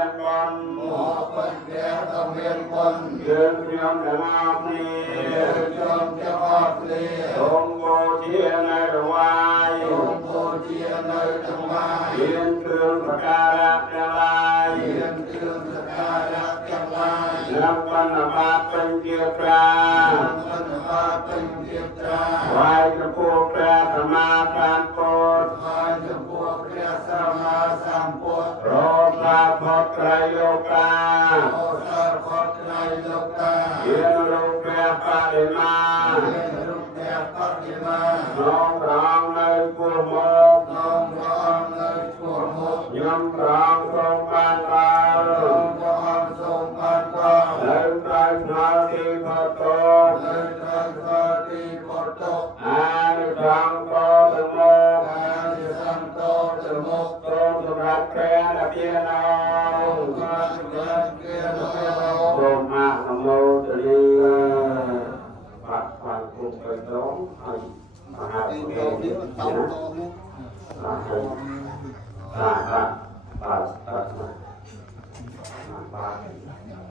មានបនមកពេលព្រះដ៏មានបនយើងខ្ញុំទាំងអស់គ្នាខ្ញុំទាំងអស់គ្នាសូមបូជានៅរវាយសូមបូជានៅទាំងឡាយមានគ្រឿងសក្ការៈទាំងឡាយមានគ្រឿងសក្ការៈទាំងឡាយនិងបណ្ឌបាតពេញជាប្រាបណ្ឌបាតពេញជាប្រាថ្វាយចំពោះព្រះសម្មាសម្ពុទ្ធថ្វាយចំពោះព្រះសម្មាសម្ពុទ្ធរសាផុតត្រៃលោការសាផុតត្រៃលោកាយានរូបព្រះបដិមាយានរូបព្រះបដិមាน้อมរងនៅពោះមកน้อมរងនៅពោះមកខ្ញុំរងសូមបានដល់ខ្ញុំរងសូមបានដល់នៅត្រៃថ្នាលទីផុតទុក្ខនៅត្រៃថ្នាលទីផុតទុក្ខអានិសង្ឃតទៅមកអានិសង្ឃតទៅមកទ្រង់សម្រាប់ព្រះអភិនោបានសម្រាប់ព្រះអភិនោសូមអនុមោទនាបាត់បានគ្រប់ទៅដងហើយមហាពុទ្ធនេះតោតនេះបាទបាទបាទ